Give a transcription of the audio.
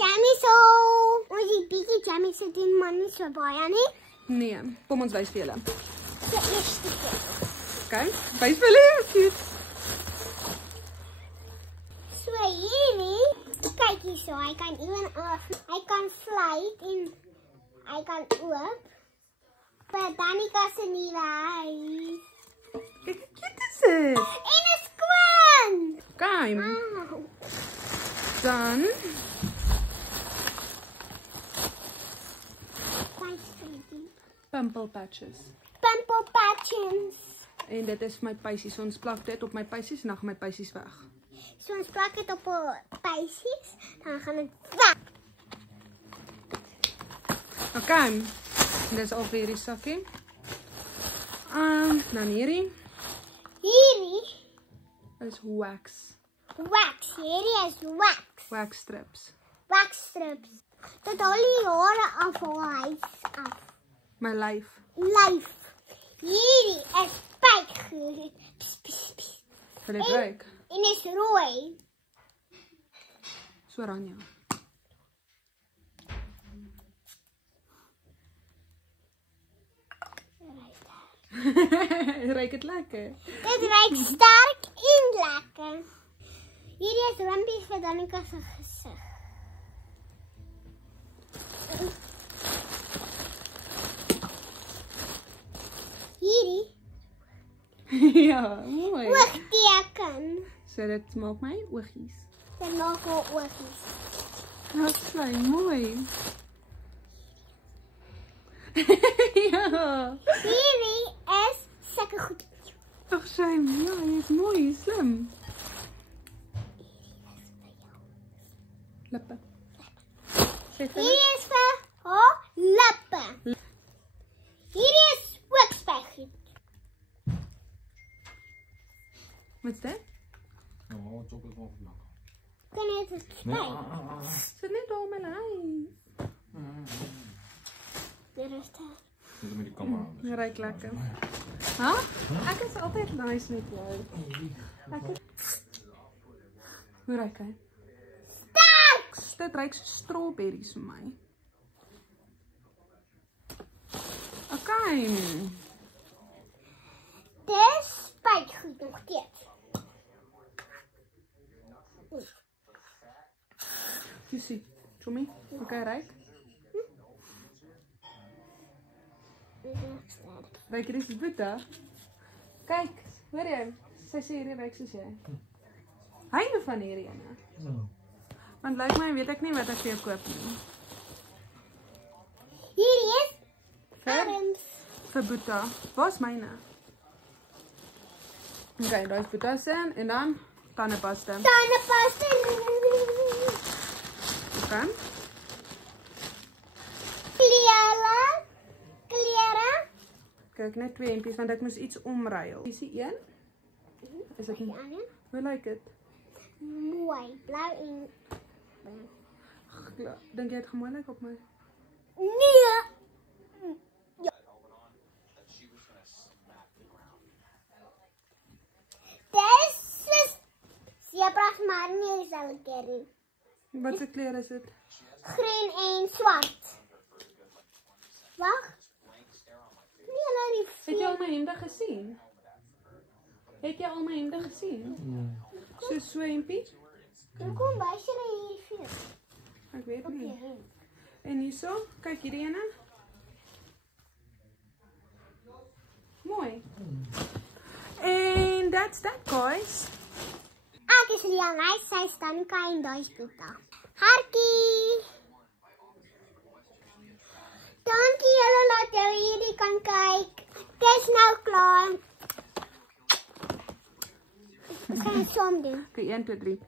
Chamiso. Ons die bietjie chamiso doen, maar nie so baie nie. Nee, kom ons wys vir julle. Die eerste keer. Kyk, wys vir julle hoe cute. So hierdie, kyk hierso, hy kan ewen af. Hy kan sluit en hy kan oop. Maar Danica se nuwe huis. Kyk hoe cute is dit. En 'n skoon. Kyk. Wow. Dan pimple patches. Pimple patches. En dit is vir my pysies. Ons plak dit op my pysies en dan gaan my pysies weg. So ons plak dit op ons pysies, dan gaan dit weg. Okay. Dis al vir hierdie sakkie. Dan hierdie Hierdie is wax. wax. Hierdie is wax. Wax strips. Wax strips. Dit al die hare af haar huis af. My lyf. Lyf. Hierdie is spykgoed. Vir dit ruik. En is rooi. So oranje. Ruik dit lekker? Dit ruik sterk en lekker. Hierdie is rumpies vir Danica se gesig. Hierdie Ja, mooi. oogteken. So dit maak my oogies. Dit maak haar oogies. Dat is klein, mooi. Ja. Hierdie is sulke goed. Ag Shame, ja, jy is mooi, slim. Lippe. Sê vir Hierdie is vir haar lippe. Hierdie is ook spykgoed. Wat's dit? Ja, chocolate van vlak. Kan jy dit spyk? Sit net daar my lyf. Dit is dit. Dit met die kamera. Dit ruik lekker. Ha? Ek is altyd nice met jou. Ek is... Hoe ruik hy? Sterk! Dit ruik so strawberries vir my. Okay. Dis spykgoed nog steeds. You see. Show me. Okay, ruik. Ruik jy die boete? Kyk, hoor jy? Sy sê hierdie ruik soos jy. Hy nou van hierdie ene. Want lyk my weet ek nie wat ek vir jou koop nie. Hierdie is Vir arms. boete. Waar's myne? Okay, daar is boete in en dan tandepasta. Tandepasta. Okay. Klere. Kyk net twee hempies want ek moes iets omruil. Is die een? Is dit Die ander. hoe lyk dit? Mooi. Blou en Dink jy dit gaan mooi lyk op my? nee. Ja. Dis zebras maar nie dieselfde keer nie. Wat se kleur is dit? Groen en swart. Wag. Nee, nou die Het jy al my hemde gesien? Het jy al my hemde gesien? So hempie? Kom wys jy hier vir. Ek weet nie. En hierso, kyk hierdie ene. Mooi. And that's that, guys. Ek is Lian, sy is Danica en daai is Boeta. Hartjie. Dankie julle dat jy hierdie kan kyk. Dis nou klaar. Ons gaan som doen. Okay, 1, 2, 3.